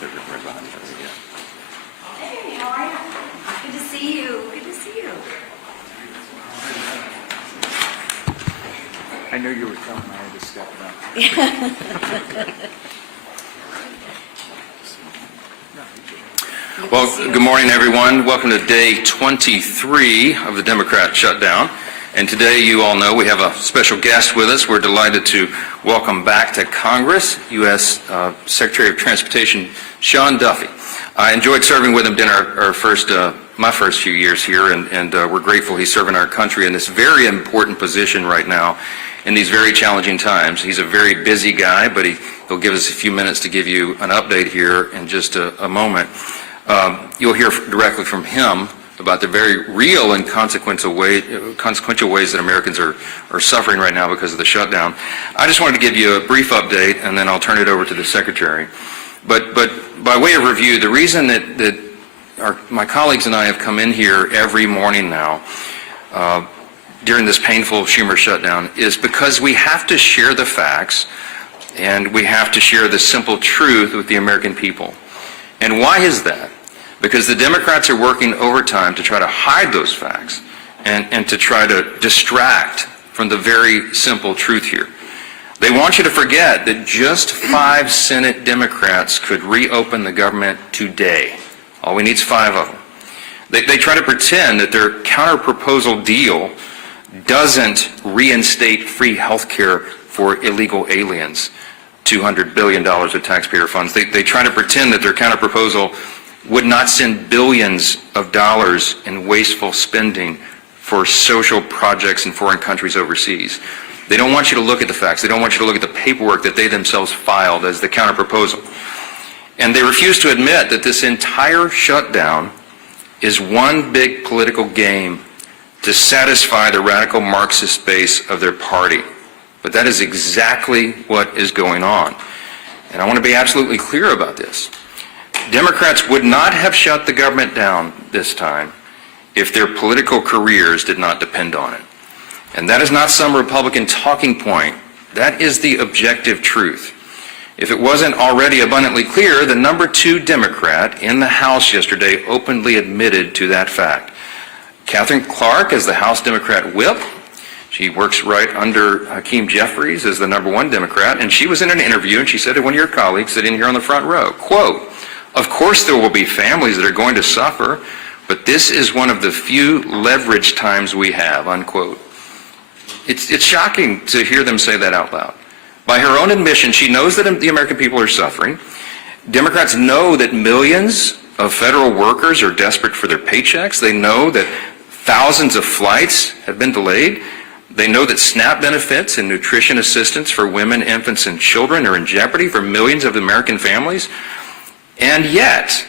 They're right behind you. Hey, how are you? Good to see you. Good to see you. I knew you were coming. I had to step back. Well, good morning, everyone. Welcome to day 23 of the Democrat shutdown. And today, you all know, we have a special guest with us. We're delighted to welcome back to Congress U.S. Secretary of Transportation Sean Duffy. I enjoyed serving with him during my first few years here, and we're grateful he's serving our country in this very important position right now in these very challenging times. He's a very busy guy, but he'll give us a few minutes to give you an update here in just a moment. You'll hear directly from him about the very real and consequential ways that Americans are suffering right now because of the shutdown. I just wanted to give you a brief update, and then I'll turn it over to the Secretary. But by way of review, the reason that my colleagues and I have come in here every morning now during this painful Schumer shutdown is because we have to share the facts, and we have to share the simple truth with the American people. And why is that? Because the Democrats are working overtime to try to hide those facts and to try to distract from the very simple truth here. They want you to forget that just 5 Senate Democrats could reopen the government today. All we need is 5 of them. They try to pretend that their counter-proposal deal doesn't reinstate free health care for illegal aliens, $200 billion of taxpayer funds. They try to pretend that their counter-proposal would not send billions of dollars in wasteful spending for social projects in foreign countries overseas. They don't want you to look at the facts. They don't want you to look at the paperwork that they themselves filed as the counter-proposal. And they refuse to admit that this entire shutdown is one big political game to satisfy the radical Marxist base of their party. But that is exactly what is going on. And I want to be absolutely clear about this. Democrats would not have shut the government down this time if their political careers did not depend on it. And that is not some Republican talking point. That is the objective truth. If it wasn't already abundantly clear, the number 2 Democrat in the House yesterday openly admitted to that fact. Catherine Clark is the House Democrat whip. She works right under Hakeem Jeffries as the number 1 Democrat, and she was in an interview and she said to one of your colleagues sitting here on the front row, quote, "Of course there will be families that are going to suffer, but this is one of the few leverage times we have," unquote. It's shocking to hear them say that out loud. By her own admission, she knows that the American people are suffering. Democrats know that millions of federal workers are desperate for their paychecks. They know that thousands of flights have been delayed. They know that SNAP benefits and nutrition assistance for women, infants, and children are in jeopardy for millions of American families. And yet,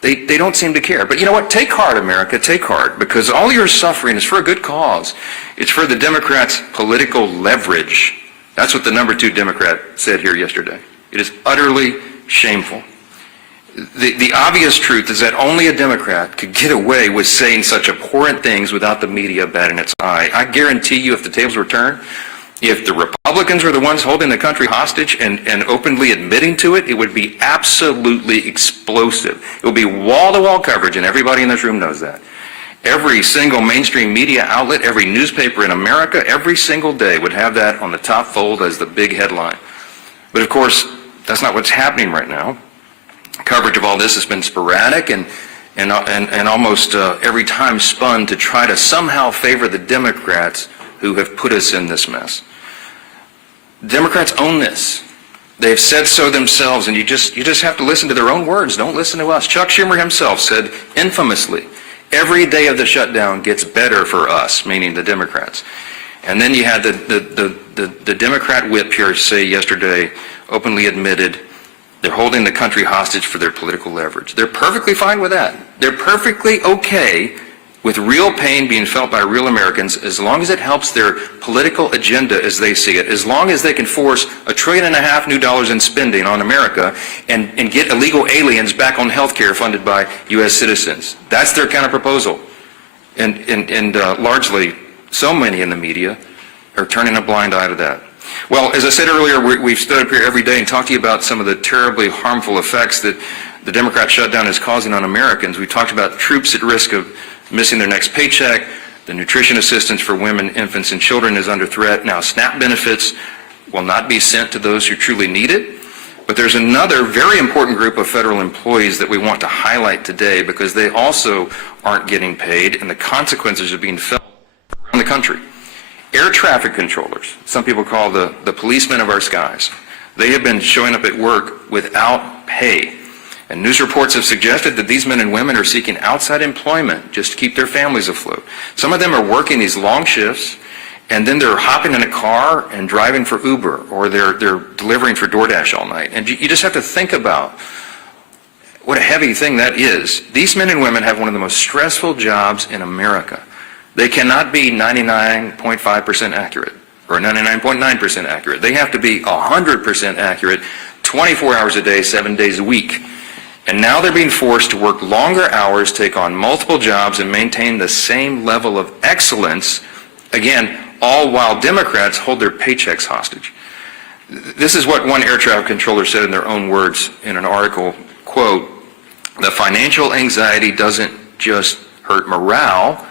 they don't seem to care. But you know what? Take heart, America. Take heart. Because all your suffering is for a good cause. It's for the Democrats' political leverage. That's what the number 2 Democrat said here yesterday. It is utterly shameful. The obvious truth is that only a Democrat could get away with saying such abhorrent things without the media batting its eye. I guarantee you, if the tables were turned, if the Republicans were the ones holding the country hostage and openly admitting to it, it would be absolutely explosive. It would be wall-to-wall coverage, and everybody in this room knows that. Every single mainstream media outlet, every newspaper in America, every single day would have that on the top fold as the big headline. But of course, that's not what's happening right now. Coverage of all this has been sporadic and almost every time spun to try to somehow favor the Democrats who have put us in this mess. Democrats own this. They've said so themselves, and you just have to listen to their own words. Don't listen to us. Chuck Schumer himself said infamously, "Every day of the shutdown gets better for us," meaning the Democrats. And then you had the Democrat whip here say yesterday, openly admitted, they're holding the country hostage for their political leverage. They're perfectly fine with that. They're perfectly okay with real pain being felt by real Americans as long as it helps their political agenda as they see it, as long as they can force $1.5 trillion new dollars in spending on America and get illegal aliens back on health care funded by U.S. citizens. That's their counter-proposal. And largely, so many in the media are turning a blind eye to that. Well, as I said earlier, we've stood up here every day and talked to you about some of the terribly harmful effects that the Democrat shutdown is causing on Americans. We talked about troops at risk of missing their next paycheck. The nutrition assistance for women, infants, and children is under threat. Now, SNAP benefits will not be sent to those who truly need it. But there's another very important group of federal employees that we want to highlight today because they also aren't getting paid, and the consequences are being felt around the country. Air traffic controllers, some people call the policemen of our skies, they have been showing up at work without pay. And news reports have suggested that these men and women are seeking outside employment just to keep their families afloat. Some of them are working these long shifts, and then they're hopping in a car and driving for Uber, or they're delivering for DoorDash all night. And you just have to think about what a heavy thing that is. These men and women have one of the most stressful jobs in America. They cannot be 99.5% accurate or 99.9% accurate. They have to be 100% accurate 24 hours a day, 7 days a week. And now they're being forced to work longer hours, take on multiple jobs, and maintain the same level of excellence, again, all while Democrats hold their paychecks hostage. This is what one air traffic controller said in their own words in an article, quote, "The financial anxiety doesn't just hurt morale,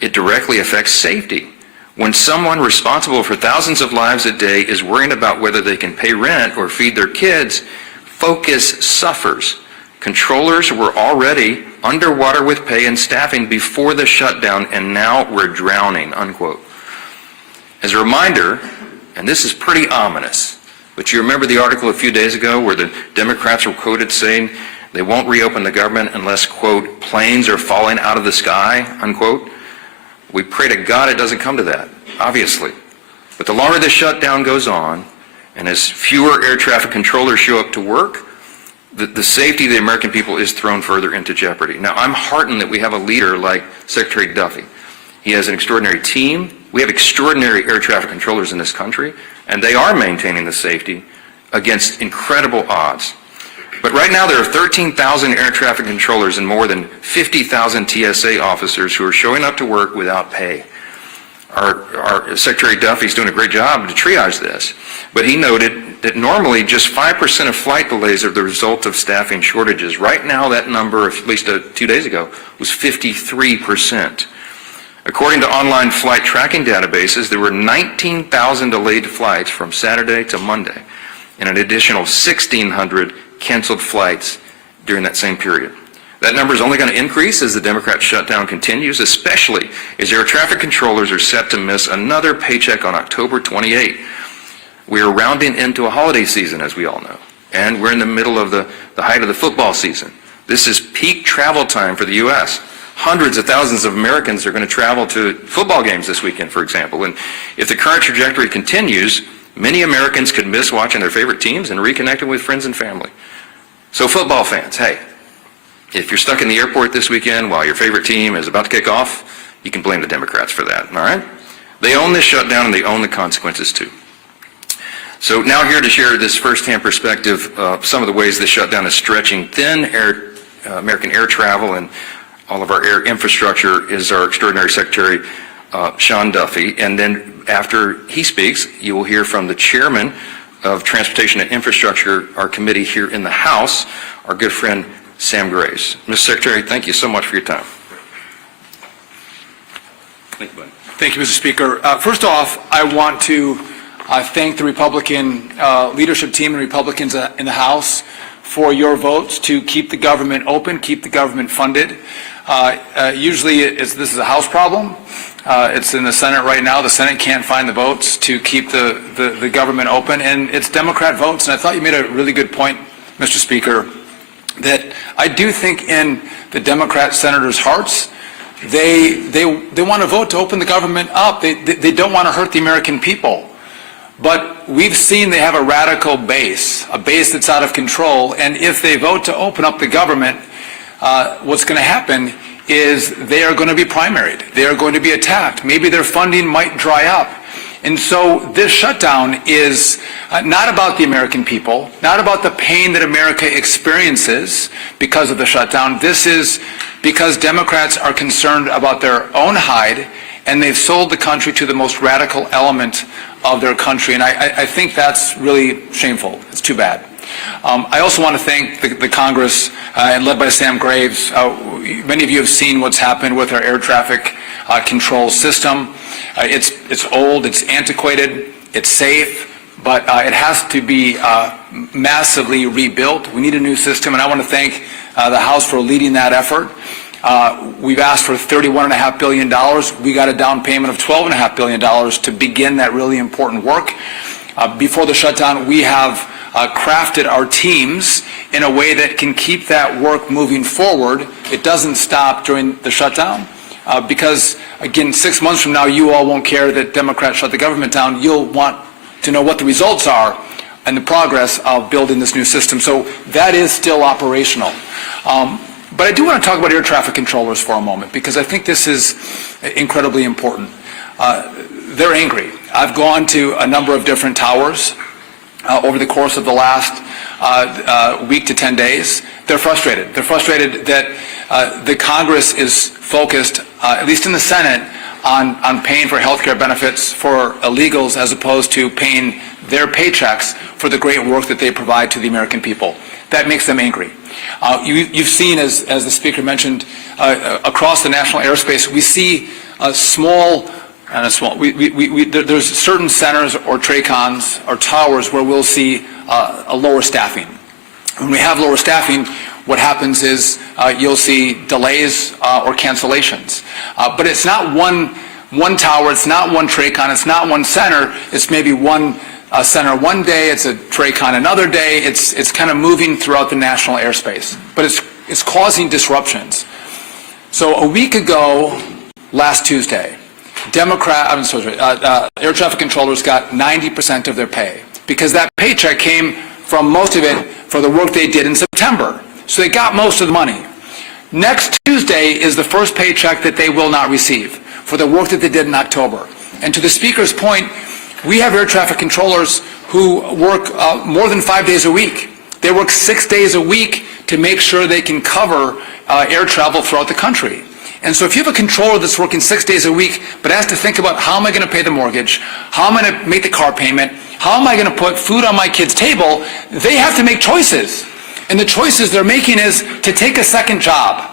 it directly affects safety. When someone responsible for thousands of lives a day is worrying about whether they can pay rent or feed their kids, focus suffers. Controllers were already underwater with pay and staffing before the shutdown, and now we're drowning," unquote. As a reminder, and this is pretty ominous, but you remember the article a few days ago where the Democrats were quoted saying they won't reopen the government unless, quote, "planes are falling out of the sky," unquote. We pray to God it doesn't come to that, obviously. But the longer this shutdown goes on, and as fewer air traffic controllers show up to work, the safety of the American people is thrown further into jeopardy. Now, I'm heartened that we have a leader like Secretary Duffy. He has an extraordinary team. We have extraordinary air traffic controllers in this country, and they are maintaining the safety against incredible odds. But right now there are 13,000 air traffic controllers and more than 50,000 TSA officers who are showing up to work without pay. Our Secretary Duffy's doing a great job to triage this, but he noted that normally just 5% of flight delays are the result of staffing shortages. Right now that number, at least 2 days ago, was 53%. According to online flight tracking databases, there were 19,000 delayed flights from Saturday to Monday, and an additional 1,600 canceled flights during that same period. That number is only going to increase as the Democrat shutdown continues, especially as air traffic controllers are set to miss another paycheck on October 28. We are rounding into a holiday season, as we all know, and we're in the middle of the height of the football season. This is peak travel time for the U.S. Hundreds of thousands of Americans are going to travel to football games this weekend, for example, and if the current trajectory continues, many Americans could miss watching their favorite teams and reconnecting with friends and family. So football fans, hey, if you're stuck in the airport this weekend while your favorite team is about to kick off, you can blame the Democrats for that, all right? They own this shutdown and they own the consequences too. So now here to share this firsthand perspective of some of the ways this shutdown is stretching thin American air travel and all of our air infrastructure is our extraordinary Secretary Sean Duffy. And then after he speaks, you will hear from the chairman of Transportation and Infrastructure, our committee here in the House, our good friend Sam Graves. Mr. Secretary, thank you so much for your time. Thank you, buddy. Thank you, Mr. Speaker. First off, I want to thank the Republican leadership team and Republicans in the House for your votes to keep the government open, keep the government funded. Usually this is a House problem. It's in the Senate right now. The Senate can't find the votes to keep the government open, and it's Democrat votes. And I thought you made a really good point, Mr. Speaker, that I do think in the Democrat senators' hearts, they want to vote to open the government up. They don't want to hurt the American people. But we've seen they have a radical base, a base that's out of control, and if they vote to open up the government, what's going to happen is they are going to be primaried. They are going to be attacked. Maybe their funding might dry up. And so this shutdown is not about the American people, not about the pain that America experiences because of the shutdown. This is because Democrats are concerned about their own hide, and they've sold the country to the most radical element of their country, and I think that's really shameful. It's too bad. I also want to thank the Congress, and led by Sam Graves. Many of you have seen what's happened with our air traffic control system. It's old, it's antiquated, it's safe, but it has to be massively rebuilt. We need a new system, and I want to thank the House for leading that effort. We've asked for $31.5 billion. We got a down payment of $12.5 billion to begin that really important work. Before the shutdown, we have crafted our teams in a way that can keep that work moving forward. It doesn't stop during the shutdown because, again, 6 months from now, you all won't care that Democrats shut the government down. You'll want to know what the results are and the progress of building this new system. So that is still operational. But I do want to talk about air traffic controllers for a moment because I think this is incredibly important. They're angry. I've gone to a number of different towers over the course of the last week to 10 days. They're frustrated. They're frustrated that the Congress is focused, at least in the Senate, on paying for health care benefits for illegals as opposed to paying their paychecks for the great work that they provide to the American people. That makes them angry. You've seen, as the Speaker mentioned, across the national airspace, we see there's certain centers or TRACONs or towers where we'll see a lower staffing. When we have lower staffing, what happens is you'll see delays or cancellations. But it's not one tower, it's not one TRACON, it's not one center, it's maybe one center one day, it's a TRACON another day, it's kind of moving throughout the national airspace. But it's causing disruptions. So a week ago, last Tuesday, air traffic controllers got 90% of their pay because that paycheck came from most of it for the work they did in September. So they got most of the money. Next Tuesday is the first paycheck that they will not receive for the work that they did in October. And to the Speaker's point, we have air traffic controllers who work more than 5 days a week. They work 6 days a week to make sure they can cover air travel throughout the country. And so if you have a controller that's working 6 days a week but has to think about how am I going to pay the mortgage, how am I going to make the car payment, how am I going to put food on my kid's table, they have to make choices. And the choices they're making is to take a second job.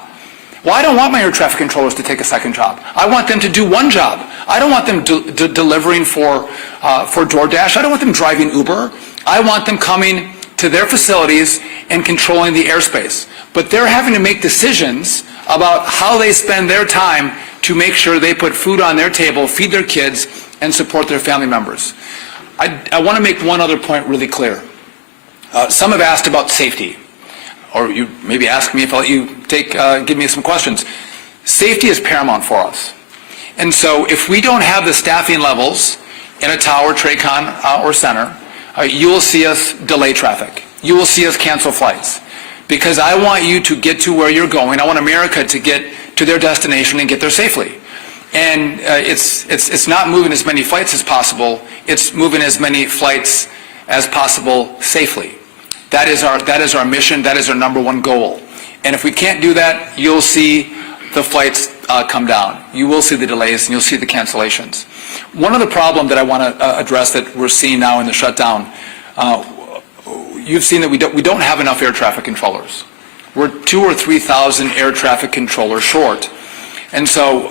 Well, I don't want my air traffic controllers to take a second job. I want them to do one job. I don't want them delivering for DoorDash. I don't want them driving Uber. I want them coming to their facilities and controlling the airspace. But they're having to make decisions about how they spend their time to make sure they put food on their table, feed their kids, and support their family members. I want to make one other point really clear. Some have asked about safety, or you maybe ask me if I'll let you give me some questions. Safety is paramount for us. And so if we don't have the staffing levels in a tower, TRACON, or center, you will see us delay traffic. You will see us cancel flights. Because I want you to get to where you're going. I want America to get to their destination and get there safely. And it's not moving as many flights as possible. It's moving as many flights as possible safely. That is our mission. That is our number one goal. And if we can't do that, you'll see the flights come down. You will see the delays and you'll see the cancellations. One other problem that I want to address that we're seeing now in the shutdown, you've seen that we don't have enough air traffic controllers. We're 2,000 or 3,000 air traffic controllers short. And so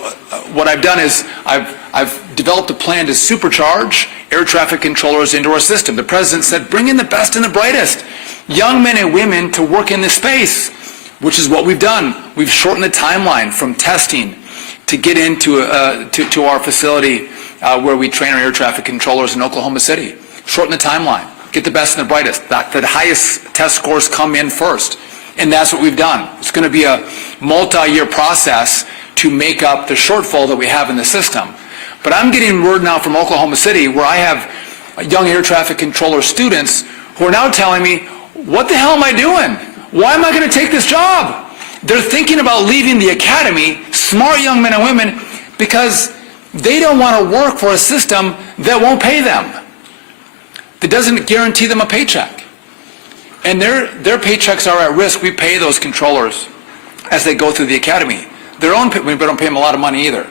what I've done is I've developed a plan to supercharge air traffic controllers into our system. The President said, bring in the best and the brightest, young men and women to work in this space, which is what we've done. We've shortened the timeline from testing to get into to our facility where we train our air traffic controllers in Oklahoma City. Shorten the timeline. Get the best and the brightest. The highest test scores come in first. And that's what we've done. It's going to be a multi-year process to make up the shortfall that we have in the system. But I'm getting word now from Oklahoma City where I have young air traffic controller students who are now telling me, what the hell am I doing? Why am I going to take this job? They're thinking about leaving the academy, smart young men and women, because they don't want to work for a system that won't pay them, that doesn't guarantee them a paycheck. And their paychecks are at risk. We pay those controllers as they go through the academy. We don't pay them a lot of money either.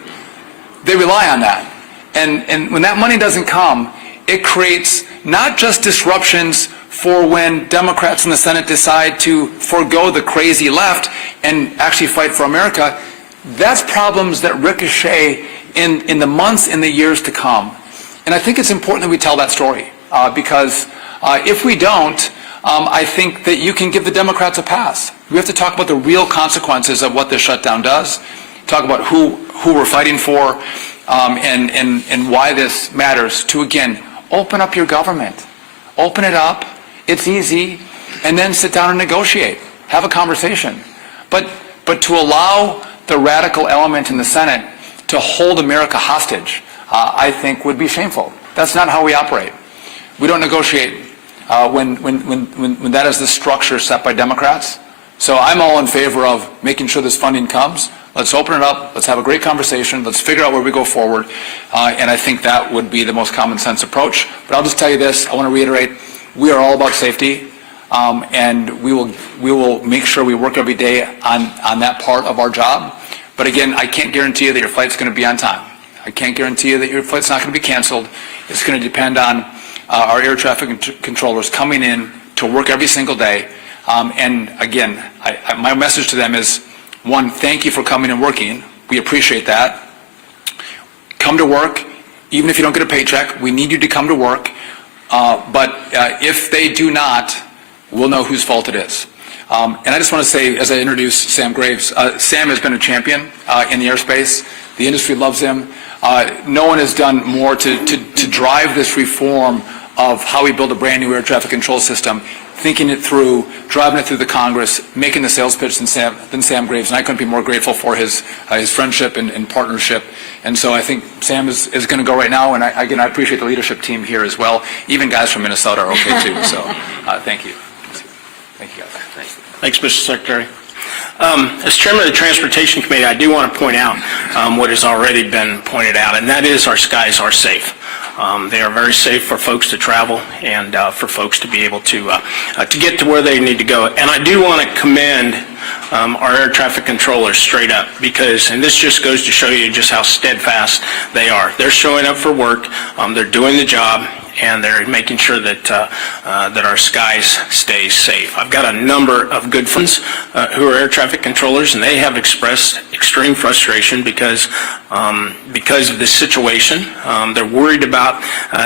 They rely on that. And when that money doesn't come, it creates not just disruptions for when Democrats in the Senate decide to forego the crazy left and actually fight for America. That's problems that ricochet in the months and the years to come. And I think it's important that we tell that story because if we don't, I think that you can give the Democrats a pass. We have to talk about the real consequences of what this shutdown does, talk about who we're fighting for, and why this matters to, again, open up your government. Open it up. It's easy. And then sit down and negotiate. Have a conversation. But to allow the radical element in the Senate to hold America hostage, I think would be shameful. That's not how we operate. We don't negotiate when that is the structure set by Democrats. So I'm all in favor of making sure this funding comes. Let's open it up. Let's have a great conversation. Let's figure out where we go forward. And I think that would be the most common sense approach. But I'll just tell you this. I want to reiterate, we are all about safety. And we will make sure we work every day on that part of our job. But again, I can't guarantee you that your flight's going to be on time. I can't guarantee you that your flight's not going to be canceled. It's going to depend on our air traffic controllers coming in to work every single day. And again, my message to them is, one, thank you for coming and working. We appreciate that. Come to work, even if you don't get a paycheck. We need you to come to work. But if they do not, we'll know whose fault it is. And I just want to say, as I introduce Sam Graves, Sam has been a champion in the airspace. The industry loves him. No one has done more to drive this reform of how we build a brand new air traffic control system, thinking it through, driving it through the Congress, making the sales pitch than Sam Graves. And I couldn't be more grateful for his friendship and partnership. And so I think Sam is going to go right now. And again, I appreciate the leadership team here as well. Even guys from Minnesota are okay too. So thank you. Thank you guys. Thanks, Mr. Secretary. As chairman of the Transportation Committee, I do want to point out what has already been pointed out, and that is our skies are safe. They are very safe for folks to travel and for folks to be able to get to where they need to go. And I do want to commend our air traffic controllers straight up because, and this just goes to show you just how steadfast they are. They're showing up for work, they're doing the job, and they're making sure that that our skies stay safe. I've got a number of good friends who are air traffic controllers, and they have expressed extreme frustration because of this situation. They're worried about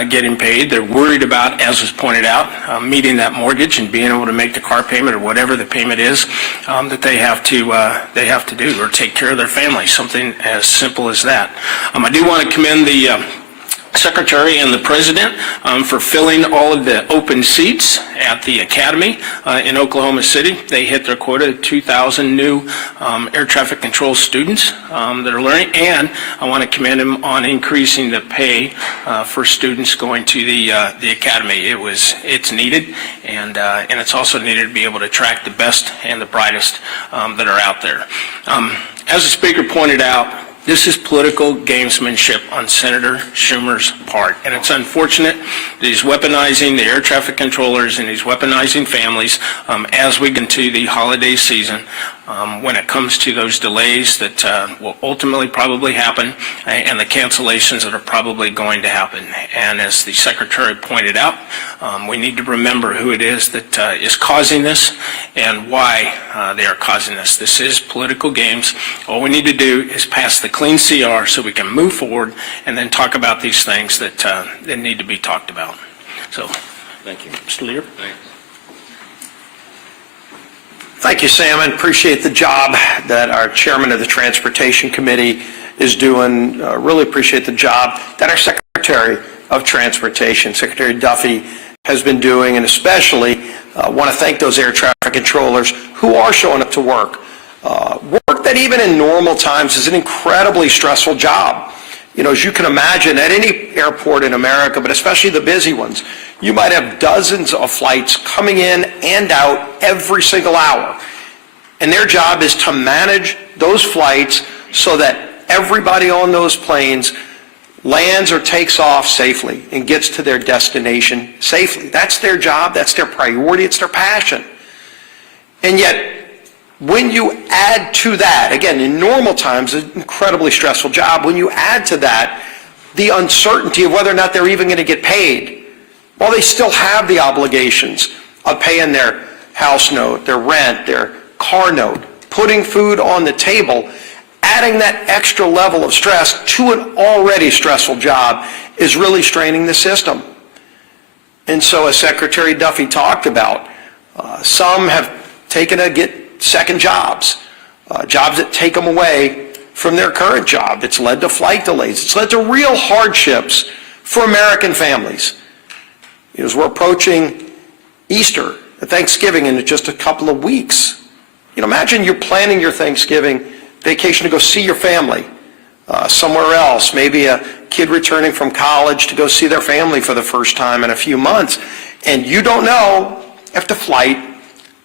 getting paid. They're worried about, as was pointed out, meeting that mortgage and being able to make the car payment or whatever the payment is that they have to do, or take care of their family. Something as simple as that. I do want to commend the Secretary and the President for filling all of the open seats at the Academy in Oklahoma City. They hit their quota of 2,000 new air traffic control students that are learning, and I want to commend them on increasing the pay for students going to the Academy. It's needed, and it's also needed to be able to attract the best and the brightest that are out there. As the Speaker pointed out, this is political gamesmanship on Senator Schumer's part, and it's unfortunate that he's weaponizing the air traffic controllers and he's weaponizing families as we get into the holiday season when it comes to those delays that will ultimately probably happen and the cancellations that are probably going to happen. And as the Secretary pointed out, we need to remember who it is that is causing this and why they are causing this. This is political games. All we need to do is pass the clean CR so we can move forward and then talk about these things that need to be talked about. So, thank you. Mr. Leader. Thanks. Thank you, Sam, and appreciate the job that our chairman of the Transportation Committee is doing. Really appreciate the job that our Secretary of Transportation, Secretary Duffy, has been doing, and especially want to thank those air traffic controllers who are showing up to work. Work that even in normal times is an incredibly stressful job. You know, as you can imagine, at any airport in America, but especially the busy ones, you might have dozens of flights coming in and out every single hour. And their job is to manage those flights so that everybody on those planes lands or takes off safely and gets to their destination safely. That's their job, that's their priority, it's their passion. And yet, when you add to that, again, in normal times, an incredibly stressful job, when you add to that the uncertainty of whether or not they're even going to get paid, while they still have the obligations of paying their house note, their rent, their car note, putting food on the table, adding that extra level of stress to an already stressful job is really straining the system. And so as Secretary Duffy talked about, some have taken to get second jobs, jobs that take them away from their current job. It's led to flight delays. It's led to real hardships for American families. As we're approaching Easter, Thanksgiving in just a couple of weeks, imagine you're planning your Thanksgiving vacation to go see your family somewhere else, maybe a kid returning from college to go see their family for the first time in a few months, and you don't know if the flight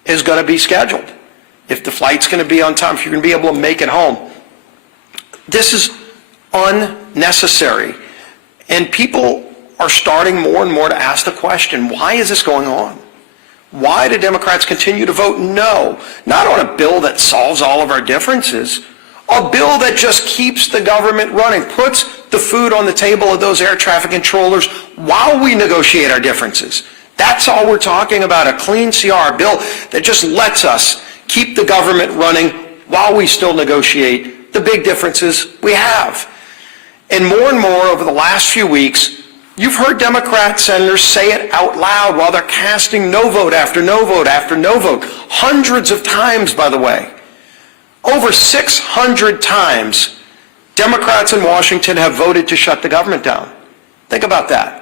is going to be scheduled, if the flight's going to be on time, if you're going to be able to make it home. This is unnecessary, and people are starting more and more to ask the question, why is this going on? Why do Democrats continue to vote no? Not on a bill that solves all of our differences, a bill that just keeps the government running, puts the food on the table of those air traffic controllers while we negotiate our differences. That's all we're talking about, a clean CR, bill that just lets us keep the government running while we still negotiate the big differences we have. And more over the last few weeks, you've heard Democrat senators say it out loud while they're casting no vote after no vote after no vote. Hundreds of times, by the way. Over 600 times, Democrats in Washington have voted to shut the government down. Think about that.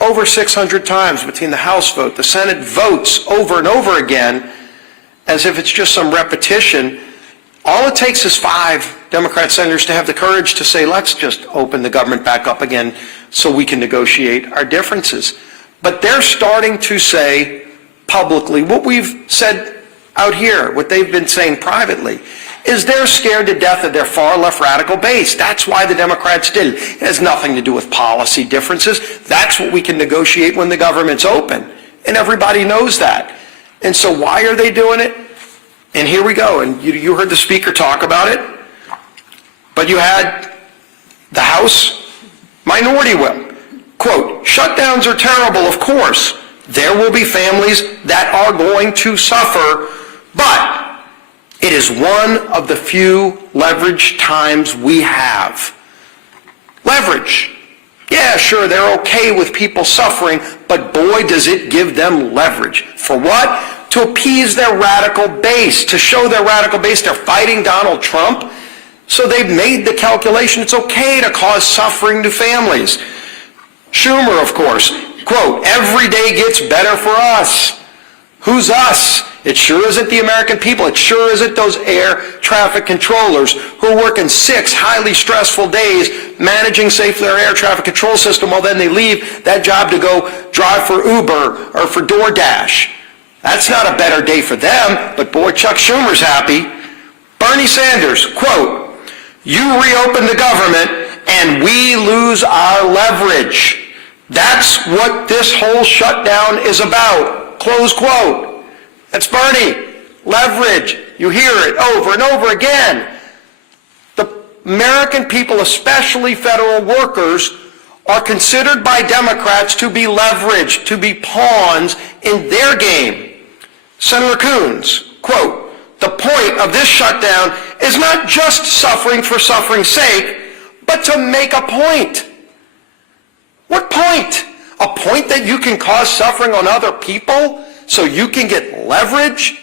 Over 600 times between the House vote, the Senate votes over and over again, as if it's just some repetition. All it takes is 5 Democrat senators to have the courage to say, let's just open the government back up again so we can negotiate our differences. But they're starting to say publicly what we've said out here, what they've been saying privately, is they're scared to death of their far left radical base. That's why the Democrats did it. It has nothing to do with policy differences. That's what we can negotiate when the government's open. And everybody knows that. And so why are they doing it? And here we go. And you heard the speaker talk about it. But you had the House minority whip. Quote, shutdowns are terrible, of course. There will be families that are going to suffer, but it is one of the few leverage times we have. Leverage. Yeah, sure, they're okay with people suffering, but boy, does it give them leverage. For what? To appease their radical base, to show their radical base they're fighting Donald Trump. So they've made the calculation it's okay to cause suffering to families. Schumer, of course, quote, every day gets better for us. Who's us? It sure isn't the American people. It sure isn't those air traffic controllers who are working 6 highly stressful days managing safely our air traffic control system while then they leave that job to go drive for Uber or for DoorDash. That's not a better day for them, but boy, Chuck Schumer's happy. Bernie Sanders, quote, you reopen the government and we lose our leverage. That's what this whole shutdown is about, close quote. That's Bernie. Leverage. You hear it over and over again. The American people, especially federal workers, are considered by Democrats to be leveraged, to be pawns in their game. Senator Coons, quote, the point of this shutdown is not just suffering for suffering's sake, but to make a point. What point? A point that you can cause suffering on other people so you can get leverage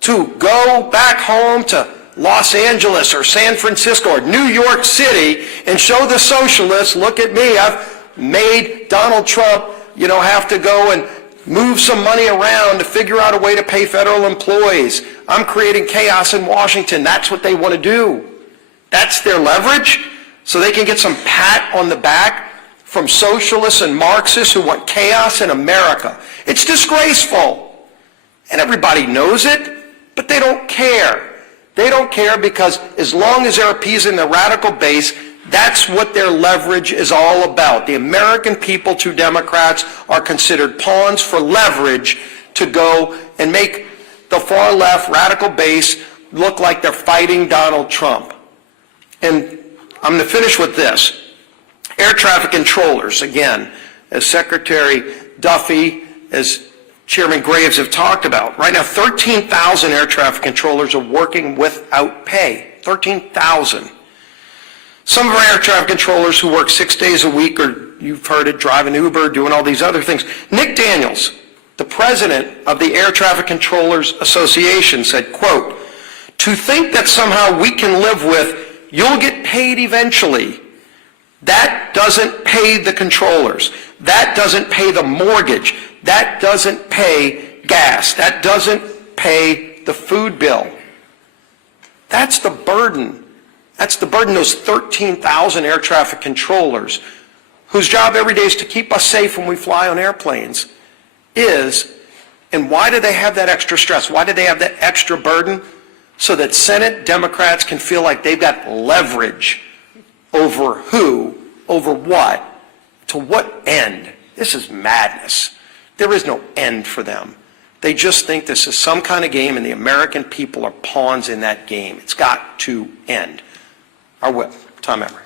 to go back home to Los Angeles or San Francisco or New York City and show the socialists, look at me, I've made Donald Trump, have to go and move some money around to figure out a way to pay federal employees. I'm creating chaos in Washington. That's what they want to do. That's their leverage, so they can get some pat on the back from socialists and Marxists who want chaos in America. It's disgraceful. And everybody knows it, but they don't care. They don't care because as long as they're appeasing the radical base, that's what their leverage is all about. The American people to Democrats are considered pawns for leverage to go and make the far left radical base look like they're fighting Donald Trump. And I'm going to finish with this. Air traffic controllers, again, as Secretary Duffy, as Chairman Graves have talked about. Right now, 13,000 air traffic controllers are working without pay. 13,000. Some of our air traffic controllers who work 6 days a week, or you've heard it, driving Uber, doing all these other things. Nick Daniels, the president of the Air Traffic Controllers Association, said, quote, "To think that somehow we can live with, you'll get paid eventually, that doesn't pay the controllers. That doesn't pay the mortgage. That doesn't pay gas. That doesn't pay the food bill." That's the burden. That's the burden, those 13,000 air traffic controllers, whose job every day is to keep us safe when we fly on airplanes, is, and why do they have that extra stress? Why do they have that extra burden? So that Senate Democrats can feel like they've got leverage over who, over what, to what end? This is madness. There is no end for them. They just think this is some kind of game, and the American people are pawns in that game. It's got to end. Our whip, Tom Emery.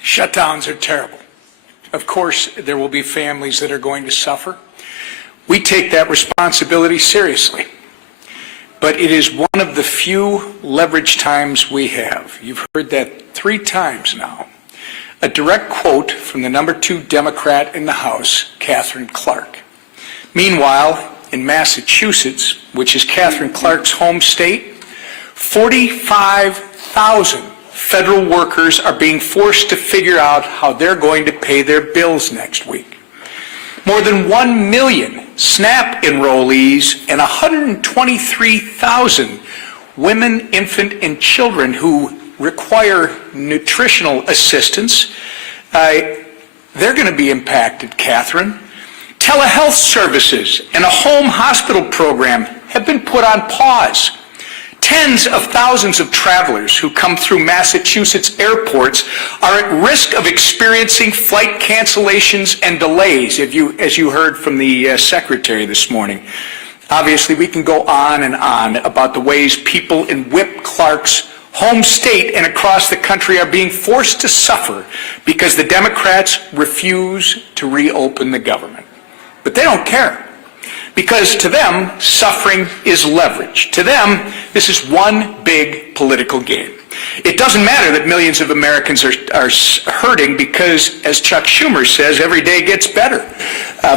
Shutdowns are terrible. Of course, there will be families that are going to suffer. We take that responsibility seriously. But it is one of the few leverage times we have. You've heard that 3 times now. A direct quote from the number 2 Democrat in the House, Katherine Clark. Meanwhile, in Massachusetts, which is Katherine Clark's home state, 45,000 federal workers are being forced to figure out how they're going to pay their bills next week. More than 1 million SNAP enrollees and 123,000 women, infant, and children who require nutritional assistance, they're going to be impacted, Catherine. Telehealth services and a home hospital program have been put on pause. Tens of thousands of travelers who come through Massachusetts airports are at risk of experiencing flight cancellations and delays, as you heard from the Secretary this morning. Obviously, we can go on and on about the ways people in Whip Clark's home state and across the country are being forced to suffer because the Democrats refuse to reopen the government. But they don't care, because to them, suffering is leverage. To them, this is one big political game. It doesn't matter that millions of Americans are hurting because, as Chuck Schumer says, every day gets better.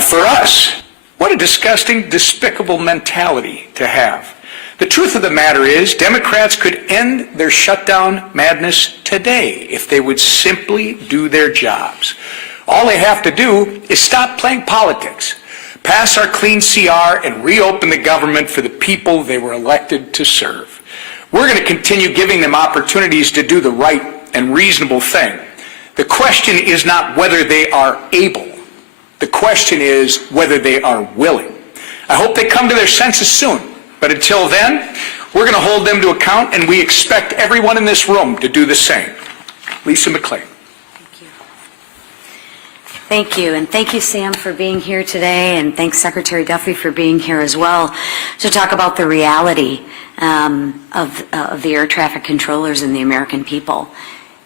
For us, what a disgusting, despicable mentality to have. The truth of the matter is, Democrats could end their shutdown madness today if they would simply do their jobs. All they have to do is stop playing politics, pass our clean CR, and reopen the government for the people they were elected to serve. We're going to continue giving them opportunities to do the right and reasonable thing. The question is not whether they are able. The question is whether they are willing. I hope they come to their senses soon. But until then, we're going to hold them to account, and we expect everyone in this room to do the same. Lisa McClain. Thank you, and thank you, Sam, for being here today, and thanks, Secretary Duffy, for being here as well to talk about the reality of the air traffic controllers and the American people.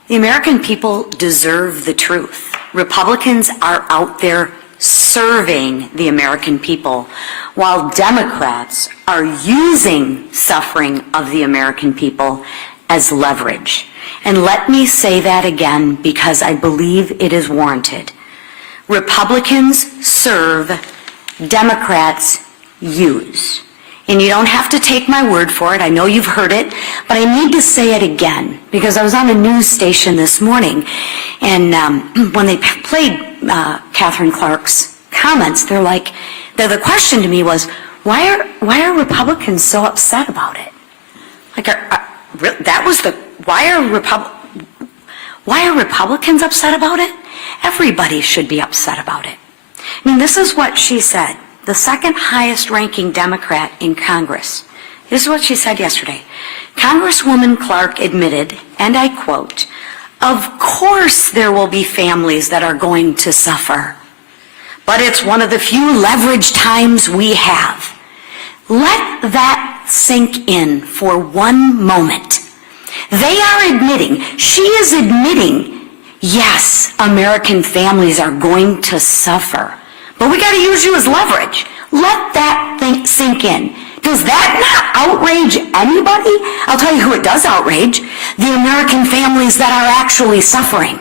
The American people deserve the truth. Republicans are out there serving the American people, while Democrats are using suffering of the American people as leverage. And let me say that again, because I believe it is warranted. Republicans serve, Democrats use. And you don't have to take my word for it. I know you've heard it, but I need to say it again because I was on a news station this morning, and when they played Katherine Clark's comments, the question to me was, why are Republicans so upset about it? Why are Republicans upset about it? Everybody should be upset about it. I mean, this is what she said, the second highest ranking Democrat in Congress. This is what she said yesterday. Congresswoman Clark admitted, and I quote, "Of course there will be families that are going to suffer, but it's one of the few leverage times we have." Let that sink in for one moment. They are admitting, she is admitting, yes, American families are going to suffer, but we got to use you as leverage. Let that thing sink in. Does that not outrage anybody? I'll tell you who it does outrage, the American families that are actually suffering.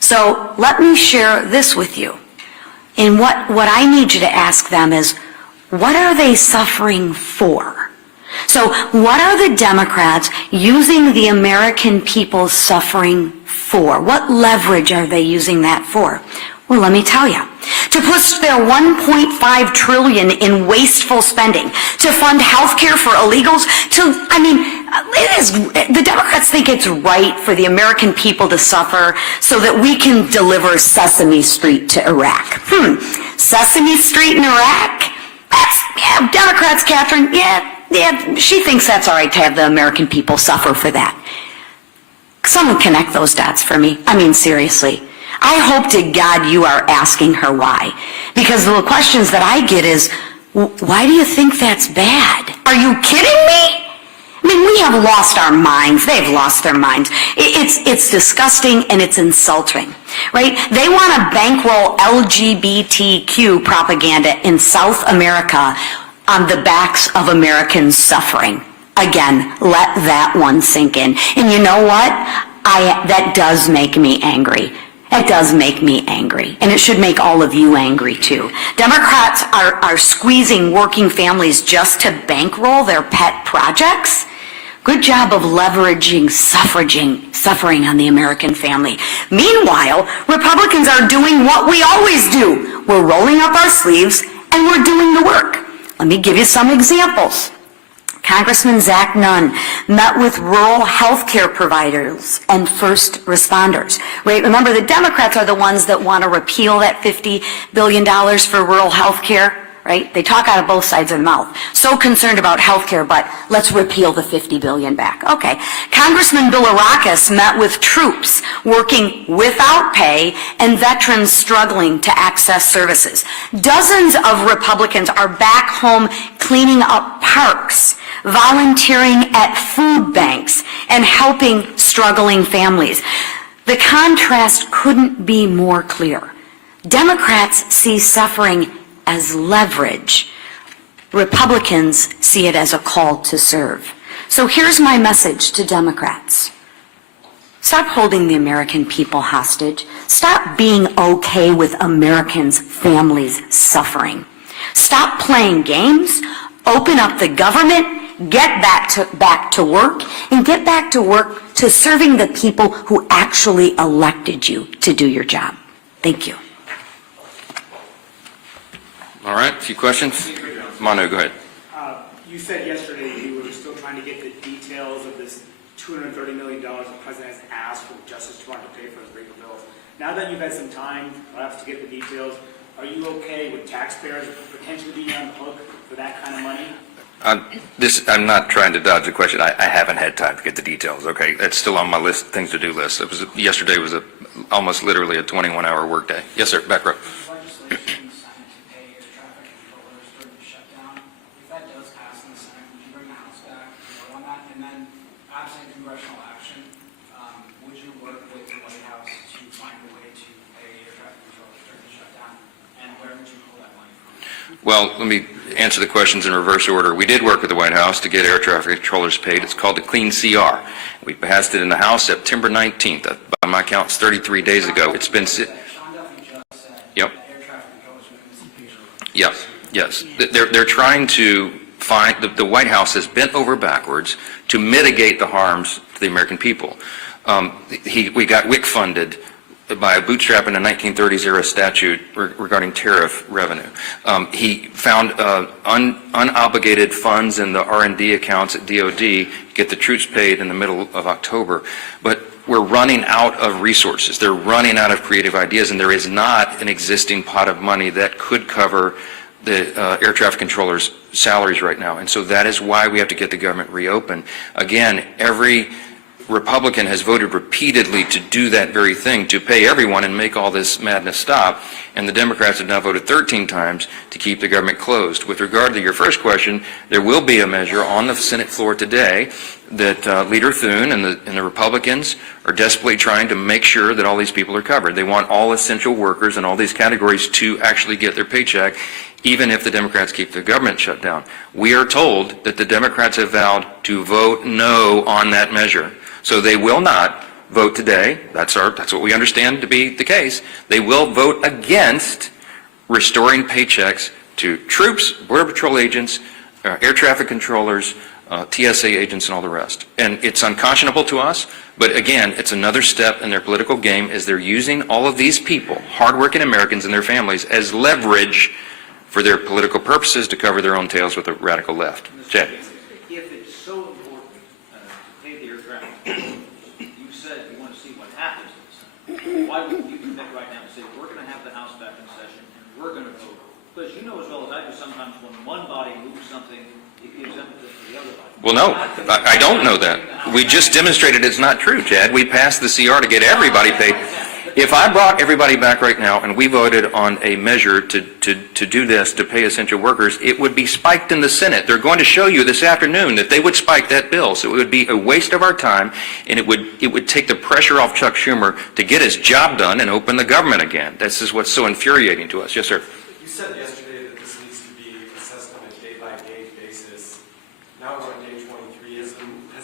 So let me share this with you. And what I need you to ask them is, what are they suffering for? So what are the Democrats using the American people suffering for? What leverage are they using that for? Well, let me tell you. To push their $1.5 trillion in wasteful spending, to fund health care for illegals, the Democrats think it's right for the American people to suffer so that we can deliver Sesame Street to Iraq. Sesame Street in Iraq? Democrats, Catherine, she thinks that's all right to have the American people suffer for that. Someone connect those dots for me. I mean, seriously. I hope to God you are asking her why. Because the questions that I get is, why do you think that's bad? Are you kidding me? I mean, we have lost our minds. They've lost their minds. It's disgusting and it's insulting, right? They want to bankroll LGBTQ propaganda in South America on the backs of Americans suffering. Again, let that one sink in. And you know what? That does make me angry. It does make me angry, and it should make all of you angry too. Democrats are squeezing working families just to bankroll their pet projects. Good job of leveraging suffering on the American family. Meanwhile, Republicans are doing what we always do. We're rolling up our sleeves and we're doing the work. Let me give you some examples. Congressman Zach Nunn met with rural health care providers and first responders. Right? Remember, the Democrats are the ones that want to repeal that $50 billion for rural health care. Right? They talk out of both sides of the mouth. So concerned about health care, but let's repeal the $50 billion back. Okay. Congressman Bilirakis met with troops working without pay and veterans struggling to access services. Dozens of Republicans are back home cleaning up parks, volunteering at food banks, and helping struggling families. The contrast couldn't be more clear. Democrats see suffering as leverage. Republicans see it as a call to serve. So here's my message to Democrats. Stop holding the American people hostage. Stop being okay with Americans' families suffering. Stop playing games. Open up the government. Get back to work. And get back to work to serving the people who actually elected you to do your job. Thank you. All right, a few questions? Manu, go ahead. You said yesterday you were still trying to get the details of this $230 million the president has asked for the Justice Department to pay for his legal bills. Now that you've had some time, perhaps, to get the details, are you okay with taxpayers potentially being on the hook for that kind of money? I'm not trying to dodge the question. I haven't had time to get the details, okay? That's still on my list, things to do list. Yesterday was almost literally a 21-hour workday. Yes, sir, back row. Legislation signed to pay air traffic controllers during the shutdown. If that does pass in the Senate, would you bring the House back and vote on that? And then, absent congressional action, would you work with the White House to find a way to pay air traffic controllers during the shutdown? And where would you pull that money from? Well, let me answer the questions in reverse order. We did work with the White House to get air traffic controllers paid. It's called the Clean CR. We passed it in the House September 19th. By my count, it's 33 days ago. It's been... Sean Duffy just said Yep. that air traffic controllers would miss the picture. Yes, yes. They're trying to find, the White House has bent over backwards to mitigate the harms to the American people. We got WIC funded by bootstrapping a 1930s era statute regarding tariff revenue. He found unobligated funds in the R&D accounts at DOD to get the troops paid in the middle of October. But we're running out of resources. They're running out of creative ideas, and there is not an existing pot of money that could cover the air traffic controllers' salaries right now. And so that is why we have to get the government reopened. Again, every Republican has voted repeatedly to do that very thing, to pay everyone and make all this madness stop, and the Democrats have now voted 13 times to keep the government closed. With regard to your first question, there will be a measure on the Senate floor today that Leader Thune and the Republicans are desperately trying to make sure that all these people are covered. They want all essential workers and all these categories to actually get their paycheck, even if the Democrats keep the government shut down. We are told that the Democrats have vowed to vote no on that measure. So they will not vote today. That's what we understand to be the case. They will vote against restoring paychecks to troops, Border Patrol agents, air traffic controllers, TSA agents, and all the rest. And it's unconscionable to us, but again, it's another step in their political game as they're using all of these people, hardworking Americans and their families, as leverage for their political purposes to cover their own tails with the radical left. Chad. If it's so important to pay the air traffic controllers, you said you want to see what happens in the Senate. Why wouldn't you commit right now and say, we're going to have the House back in session and we're going to vote? Because you know as well as I do, sometimes when one body moves something, it gives emphasis to the other body. Well, no, I don't know that. We just demonstrated it's not true, Chad. We passed the CR to get everybody paid. If I brought everybody back right now and we voted on a measure to do this, to pay essential workers, it would be spiked in the Senate. They're going to show you this afternoon that they would spike that bill. So it would be a waste of our time, and it would take the pressure off Chuck Schumer to get his job done and open the government again. This is what's so infuriating to us. Yes, sir. You said yesterday that this needs to be assessed on a day-by-day basis. Now we're on day 23. Has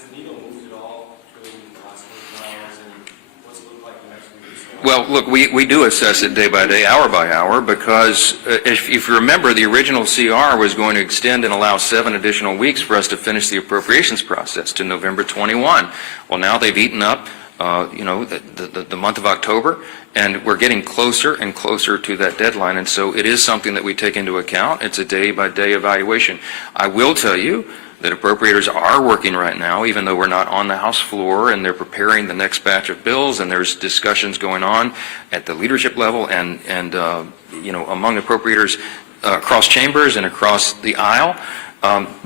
the needle moved at all during the last 24 hours, and what's it look like the next week or so? Well, look, we do assess it day by day, hour by hour, because if you remember, the original CR was going to extend and allow 7 additional weeks for us to finish the appropriations process to November 21. Well, now they've eaten up, the month of October, and we're getting closer and closer to that deadline, and so it is something that we take into account. It's a day-by-day evaluation. I will tell you that appropriators are working right now, even though we're not on the House floor, and they're preparing the next batch of bills, and there's discussions going on at the leadership level and among appropriators across chambers and across the aisle,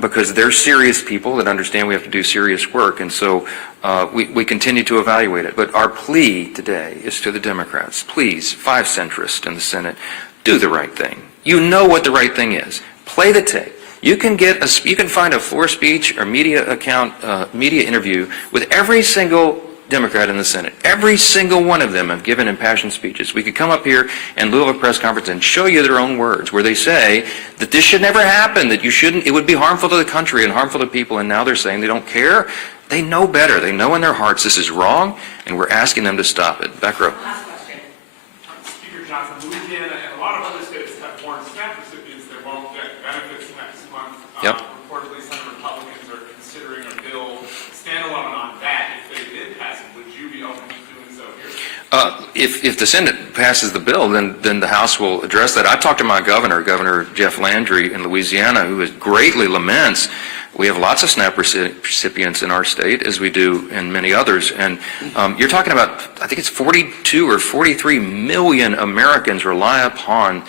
because they're serious people that understand we have to do serious work, and so we continue to evaluate it. But our plea today is to the Democrats: please, 5 centrists in the Senate, do the right thing. You know what the right thing is. Play the tape. You can find a floor speech or media interview with every single Democrat in the Senate. Every single one of them have given impassioned speeches. We could come up here in lieu of a press conference and show you their own words where they say that this should never happen, that it would be harmful to the country and harmful to people, and now they're saying they don't care. They know better. They know in their hearts this is wrong, and we're asking them to stop it. Back row. Last question. Speaker Johnson, Louisiana and a lot of other states have warned SNAP recipients they won't get benefits next month. Yep. Reportedly, some Republicans are considering a bill standalone on that. If they did pass it, would you be open to doing so here? If the Senate passes the bill, then the House will address that. I talked to my Governor Jeff Landry in Louisiana, who greatly laments. We have lots of SNAP recipients in our state, as we do in many others. And you're talking about, I think it's 42 or 43 million Americans rely upon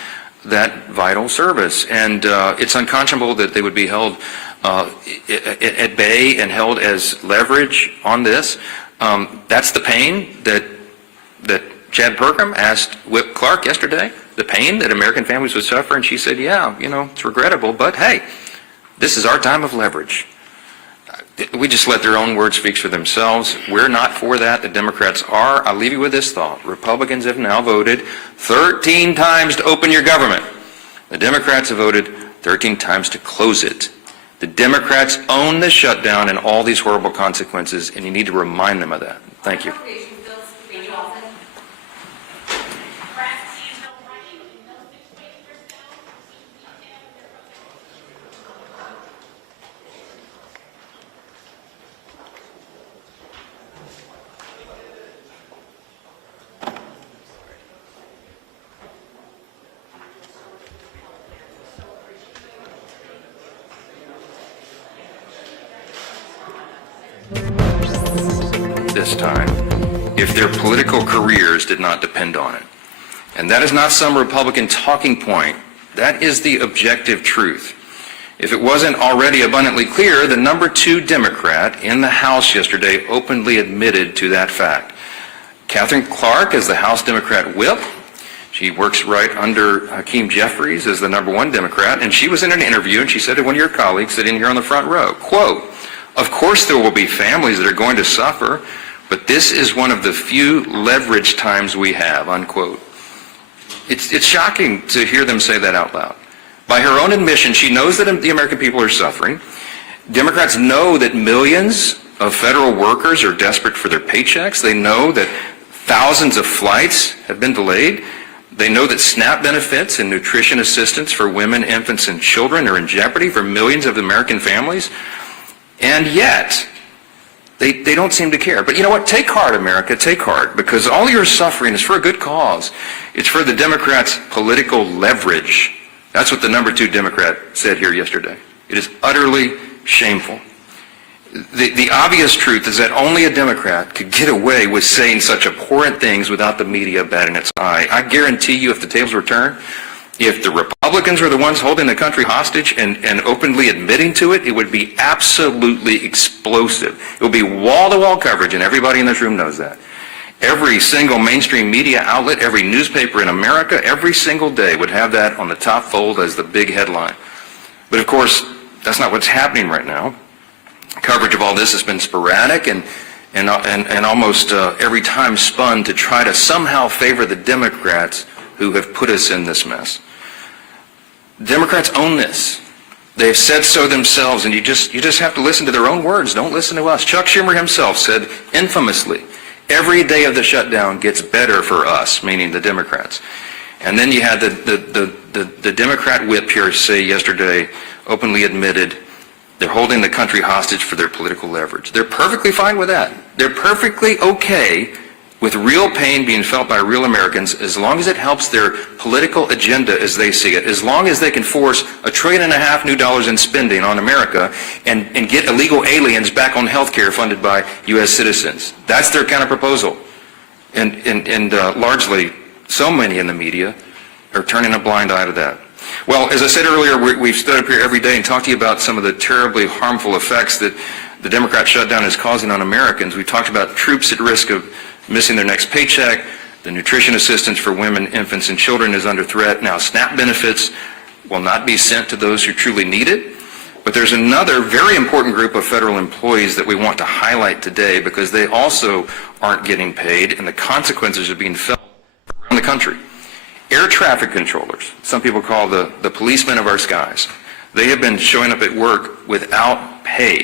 that vital service. And it's unconscionable that they would be held at bay and held as leverage on this. That's the pain that Chad Perkam asked Whip Clark yesterday, the pain that American families would suffer. And she said, yeah, it's regrettable, but hey, this is our time of leverage. We just let their own words speak for themselves. We're not for that. The Democrats are. I'll leave you with this thought. Republicans have now voted 13 times to open your government. The Democrats have voted 13 times to close it. The Democrats own the shutdown and all these horrible consequences, and you need to remind them of that. Thank you. This time, if their political careers did not depend on it. And that is not some Republican talking point. That is the objective truth. If it wasn't already abundantly clear, the number 2 Democrat in the House yesterday openly admitted to that fact. Catherine Clark is the House Democrat whip. She works right under Hakeem Jeffries as the number 1 Democrat, and she was in an interview and she said to one of your colleagues sitting here on the front row, quote, "Of course there will be families that are going to suffer, but this is one of the few leverage times we have," unquote. It's shocking to hear them say that out loud. By her own admission, she knows that the American people are suffering. Democrats know that millions of federal workers are desperate for their paychecks. They know that thousands of flights have been delayed. They know that SNAP benefits and nutrition assistance for women, infants, and children are in jeopardy for millions of American families. And yet, they don't seem to care. But you know what? Take heart, America. Take heart. Because all your suffering is for a good cause. It's for the Democrats' political leverage. That's what the number 2 Democrat said here yesterday. It is utterly shameful. The obvious truth is that only a Democrat could get away with saying such abhorrent things without the media batting its eye. I guarantee you, if the tables were turned, if the Republicans were the ones holding the country hostage and openly admitting to it, it would be absolutely explosive. It would be wall-to-wall coverage, and everybody in this room knows that. Every single mainstream media outlet, every newspaper in America, every single day would have that on the top fold as the big headline. But of course, that's not what's happening right now. Coverage of all this has been sporadic and almost every time spun to try to somehow favor the Democrats who have put us in this mess. Democrats own this. They've said so themselves, and you just have to listen to their own words. Don't listen to us. Chuck Schumer himself said infamously, "Every day of the shutdown gets better for us," meaning the Democrats. And then you had the Democrat whip here say yesterday, openly admitted, they're holding the country hostage for their political leverage. They're perfectly fine with that. They're perfectly okay with real pain being felt by real Americans as long as it helps their political agenda as they see it, as long as they can force $1.5 trillion new dollars in spending on America and get illegal aliens back on health care funded by U.S. citizens. That's their kind of proposal. And largely, so many in the media are turning a blind eye to that. Well, as I said earlier, we've stood up here every day and talked to you about some of the terribly harmful effects that the Democrat shutdown is causing on Americans. We talked about troops at risk of missing their next paycheck. The nutrition assistance for women, infants, and children is under threat. Now, SNAP benefits will not be sent to those who truly need it. But there's another very important group of federal employees that we want to highlight today because they also aren't getting paid, and the consequences are being felt around the country. Air traffic controllers, some people call the policemen of our skies. They have been showing up at work without pay.